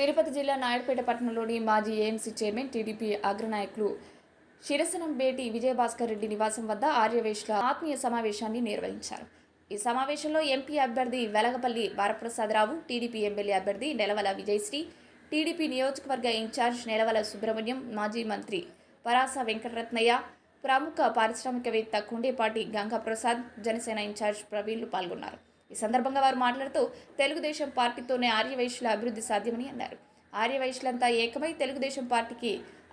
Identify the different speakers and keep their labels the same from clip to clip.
Speaker 1: తిరుపతి జిల్లా నాయుడుపేట పట్టణంలోని మాజీ ఏఎంసీ చైర్మన్ టీడీపీ అగ్రనాయకులు శిరసనం శిరసనంబేటి విజయభాస్కర్ రెడ్డి నివాసం వద్ద ఆర్యవేశ్ల ఆత్మీయ సమావేశాన్ని నిర్వహించారు. ఈ సమావేశంలో ఎంపీ అభ్యర్థి వెలగపల్లి వరప్రసాదరావు టీడీపీ ఎమ్మెల్యే అభ్యర్థి నెలవల విజయశ్రీ టీడీపీ నియోజకవర్గ ఇన్ఛార్జ్ నెలవల సుబ్రహ్మణ్యం మాజీ మంత్రి పరాస వెంకటరత్నయ్య ప్రముఖ పారిశ్రామికవేత్త కుండేపాటి గంగాప్రసాద్ జనసేన ఇన్ఛార్జ్ ప్రవీణ్లు పాల్గొన్నారు. ఈ సందర్భంగా వారు మాట్లాడుతూ తెలుగుదేశం పార్టీతోనే ఆర్యవైశ్యుల అభివృద్ధి సాధ్యమని అన్నారు. ఆర్యవైశ్యులంతా ఏకమై తెలుగుదేశం పార్టీకి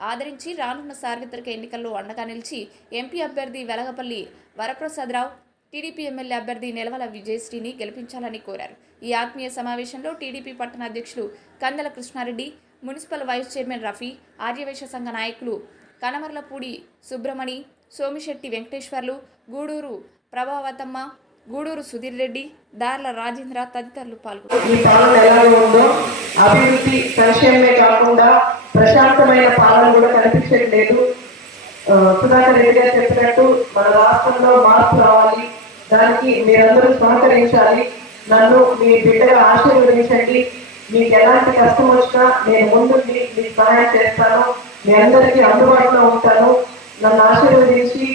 Speaker 1: ఆదరించి రానున్న సార్వత్రిక ఎన్నికల్లో అండగా నిలిచి ఎంపీ అభ్యర్థి వెలగపల్లి వరప్రసాదరావు టీడీపీ ఎమ్మెల్యే అభ్యర్థి నిలవల విజయశ్రీని గెలిపించాలని కోరారు. ఈ ఆత్మీయ సమావేశంలో టీడీపీ పట్టణ అధ్యక్షులు Kandala Krishnareddy municipal vice chairman Rafi Arya Vysya సంఘ నాయకులు కనమర్లపూడి సుబ్రమణి సోమిశెట్టి వెంకటేశ్వర్లు గూడూరు ప్రభావతమ్మ గూడూరు సుధీర్ రెడ్డి దార్ల రాజేంద్ర తదితరులు పాల్గొన్నారు
Speaker 2: ఈ పాలన ఎలా ఉందో అభివృద్ధి సంక్షేమమే కాకుండా ప్రశాంతమైన పాలన కూడా కనిపించట్లేదు లేదు. సుధాకర్ రెడ్డి గారు చెప్పినట్టు మన రాష్ట్రంలో మార్పు రావాలి. దానికి మీరందరూ సహకరించాలి. నన్ను మీ బిడ్డగా ఆశీర్వదించండి. మీకు ఎలాంటి కష్టం వచ్చినా నేను ముందుండి మీకు సహాయం చేస్తాను. మీ అందరికీ అందుబాటులో ఉంటాను. నన్ను ఆశీర్వదించి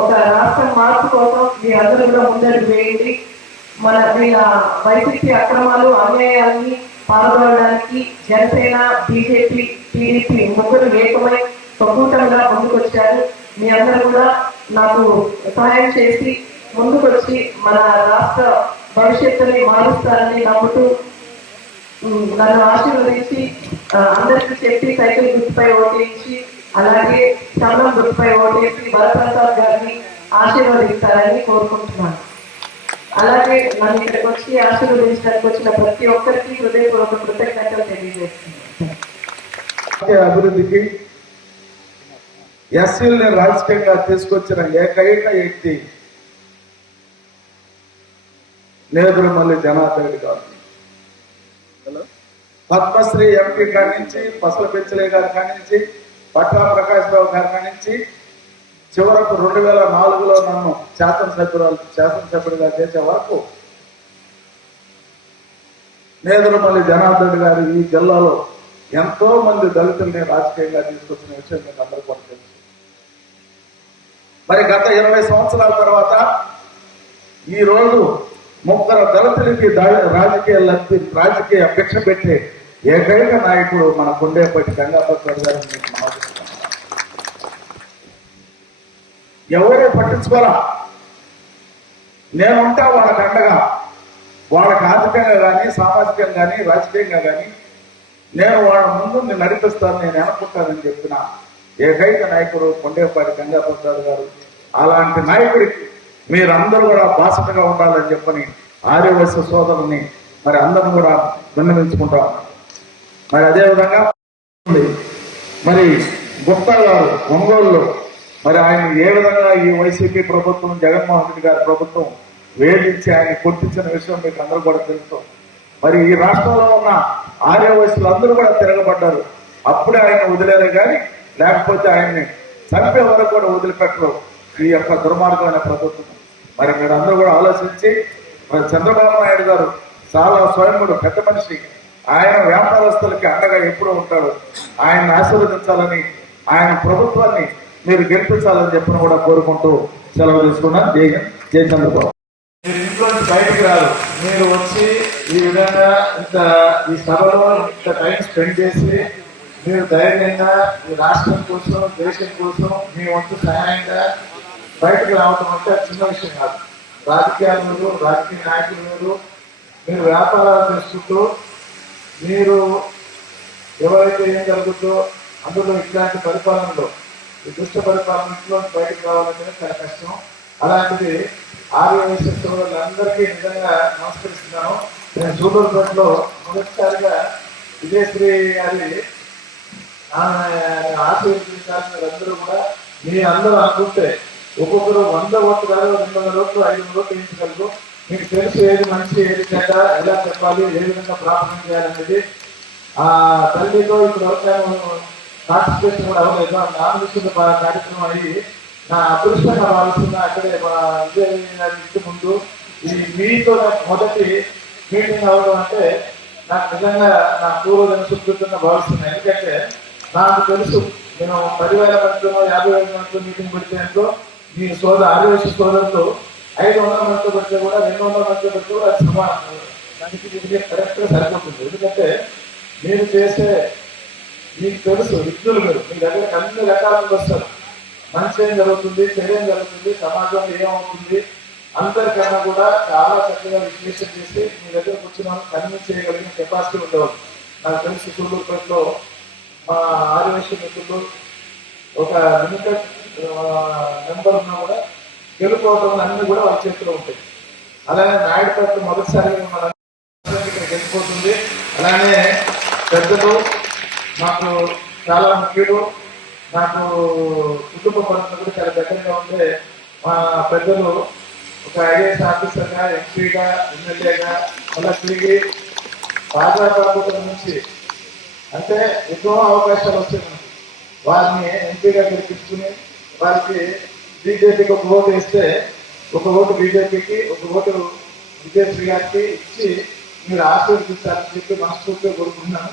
Speaker 2: ఒక రాష్ట్ర మార్పు కోసం మీ అందరూ కూడా ముందడుగు వేయండి. మన వైసీపీ అక్రమాలు అన్యాయాన్ని పాల్గొనడానికి జనసేన బీజేపీ టీడీపీ ముగ్గురు ఏకమై ప్రభుత్వంగా ముందుకొచ్చారు. మీ అందరూ కూడా నాకు సహాయం చేసి ముందుకొచ్చి మన రాష్ట్ర భవిష్యత్తుని మారుస్తారని నమ్ముతూ నన్ను ఆశీర్వదించి అందరికీ చెప్పి సైకిల్ గుర్తుపై ఓటేసి అలాగే స్తంభం గుర్తుపై ఓటేసి వరప్రసాద్ గారిని ఆశీర్వదిస్తారని కోరుకుంటున్నాను. అలాగే నన్ను ఇక్కడికి వచ్చి ఆశీర్వదించడానికి వచ్చిన ప్రతి ఒక్కరికి హృదయపూర్వక కృతజ్ఞతలు తెలియజేస్తున్నాను.
Speaker 3: అభివృద్ధికి ఎస్సీల్ని రాజకీయంగా తీసుకొచ్చిన ఏకైక వ్యక్తి నేదురుమల్లి జనార్దన్ రెడ్డి గారు పద్మశ్రీ ఎంపీ కాడి నుంచి పసల పెంచలే గారి కాడి నుంచి పట్లా ప్రకాష్ రావు గారి కాడి నుంచి చివరకు రెండు వేల నాలుగులో నన్ను శాసనసభ్యురాలు శాసనసభ్యుడిగా చేసే వరకు నేదురుమల్లి జనార్దన్ రెడ్డి గారు ఈ జిల్లాలో ఎంతో మంది దళితుల్ని రాజకీయంగా తీసుకొచ్చిన విషయం మీకు అందరూ కూడా తెలుసు. మరి గత ఇరవై సంవత్సరాల తర్వాత ఈ రోజు ముగ్గురు దళితులకి రాజకీయ లబ్ధి రాజకీయ భిక్ష పెట్టే ఏకైక నాయకుడు మన కొండేపట్టి గంగాపతి గారు మీకు నమస్కరిస్తున్నాను. ఎవరు పట్టించుకోరా? నేనుంటా వాళ్ళకి అండగా వాళ్ళకి ఆర్థికంగా కానీ సామాజికంగా కానీ రాజకీయంగా కానీ నేను వాళ్ళ ముందు నేను నడిపిస్తాను నేను అనుకుంటానని చెప్పిన ఏకైక నాయకుడు కొండేపాటి గంగాప్రసాద్ గారు. అలాంటి నాయకుడికి మీరందరూ కూడా బాసటగా ఉండాలని చెప్పని ఆర్యవైశ్య సోదరుని మరి అందరం కూడా విన్నవించుకుంటాం మరి అదేవిధంగా ఉంది. మరి గుప్తా గారు ఒంగోలులో మరి ఆయన ఏ విధంగా ఈ వైసీపీ ప్రభుత్వం జగన్మోహన్ రెడ్డి గారి ప్రభుత్వం వేధించి ఆయన కొట్టించిన విషయం మీకు అందరూ కూడా తెలుసు. మరి ఈ రాష్ట్రంలో ఉన్న ఆర్యవయసులు అందరూ కూడా తిరగబడ్డారు. అప్పుడే ఆయన వదిలేరే కానీ లేకపోతే ఆయన్ని చంపే వరకు కూడా వదిలిపెట్టరు ఈ యొక్క దుర్మార్గమైన ప్రభుత్వం. మరి మీరు అందరూ కూడా ఆలోచించి మరి చంద్రబాబు నాయుడు గారు చాలా స్వయంగుడు పెద్ద మనిషి. ఆయన వ్యాపారస్తులకి అండగా ఎప్పుడూ ఉంటాడు. ఆయన్ని ఆశీర్వదించాలని ఆయన ప్రభుత్వాన్ని మీరు గెలిపించాలని చెప్పిన కూడా కోరుకుంటూ సెలవు తీసుకున్నా. జయ జయ చంద్రబాబు.
Speaker 4: మీరు ఇంట్లో బయటకు బయటికి మీరు వచ్చి ఈ విధంగా ఇంత ఈ సభలో ఇంత టైం స్పెండ్ చేసి మీరు ధైర్యంగా ఈ రాష్ట్రం కోసం దేశం కోసం మీ వంతు సహాయంగా బయటకు రావడం అంటే చిన్న విషయం కాదు. రాజకీయాలు మీరు రాజకీయ నాయకులు మీరు మీరు వ్యాపారాలు చేసుకుంటూ మీరు ఎవరైతే ఏం జరుగుతుందో అందులో ఇట్లాంటి పరిపాలనలో ఈ దుష్ట పరిపాలనలో బయటకు రావాలంటే చాలా కష్టం. అలాంటిది ఆర్య వాళ్ళందరికీ నిజంగా నమస్కరిస్తున్నాను. నేను సూలూరుపేటలో మొదటిసారిగా విజయశ్రీ గారి ఆశీర్వదించాల్సిన అందరూ కూడా మీ అందరూ అనుకుంటే ఒక్కొక్కరు వంద ఓట్లు రెండు వందల ఓట్లు ఐదు వందల ఓట్లు వేయించగలరు. మీకు తెలుసు ఏది మంచి ఏది చెడ్డ ఎలా చెప్పాలి ఏ విధంగా ప్రారంభం చేయాలనేది. ఆ తల్లితో ఇప్పుడు వ్యవసాయం పార్టిసిపేషన్ కూడా అవ్వలేదు నామినేషన్ కార్యక్రమం అయ్యి నా అదృష్టంగా భావిస్తున్నా అక్కడే మా ఇంటి ముందు. ఈ మీతో నాకు మొదటి మీటింగ్ అవ్వడం అంటే నాకు నిజంగా నా పూర్వ సుకృతంగా భావిస్తున్నాను ఎందుకంటే నాకు తెలుసు నేను పదివేల మందితో యాభై వేల మందితో మీటింగ్ పెట్టేందుకు మీ సోదరు ఆదివేశ సోదరులు ఐదు వందల మందితో పెడితే కూడా రెండు వందల మందితో పెడితే కూడా అది సమానం. దానికి కరెక్ట్గా సరిపోతుంది. ఎందుకంటే మీరు చేసే మీకు తెలుసు విజ్ఞులు మీరు. మీ దగ్గర అన్ని రకాల వస్తారు. మంచి ఏం జరుగుతుంది చెడు ఏం జరుగుతుంది సమాజంలో ఏమవుతుంది అందరికన్నా కూడా చాలా చక్కగా విశ్లేషణ చేసి మీ దగ్గర కూర్చున్న కన్విన్స్ చేయగలిగిన కెపాసిటీ ఉండవచ్చు. నాకు తెలిసి సూళ్ళూరుపేటలో మా ఆదివేశ మిత్రులు ఒక లిమిటెడ్ నెంబర్ ఉన్నా కూడా గెలుపోవడం అన్ని కూడా వాళ్ళ చేతిలో ఉంటాయి. అలానే నాయుడుపేట మొదటిసారి మన ఇక్కడ గెలిచిపోతుంది. అలానే పెద్దలు నాకు చాలా ముఖ్యుడు నాకు కుటుంబ పరిస్థితులు కూడా చాలా దగ్గరగా ఉండే మా పెద్దలు ఒక ఐఏఎస్ ఆఫీసర్గా ఎంపీగా ఎమ్మెల్యేగా మళ్ళీ తిరిగి రాజాబాబు నుంచి అంటే ఎన్నో అవకాశాలు వచ్చినాయి వారిని ఎంపీగా గెలిపించుకుని వారికి బీజేపీకి ఒక ఓటు వేస్తే ఒక ఓటు బీజేపీకి ఒక ఓటు విజయశ్రీ గారికి ఇచ్చి మీరు ఆశీర్వదించాలని చెప్పి మనస్ఫూర్తిగా కోరుకుంటున్నాను.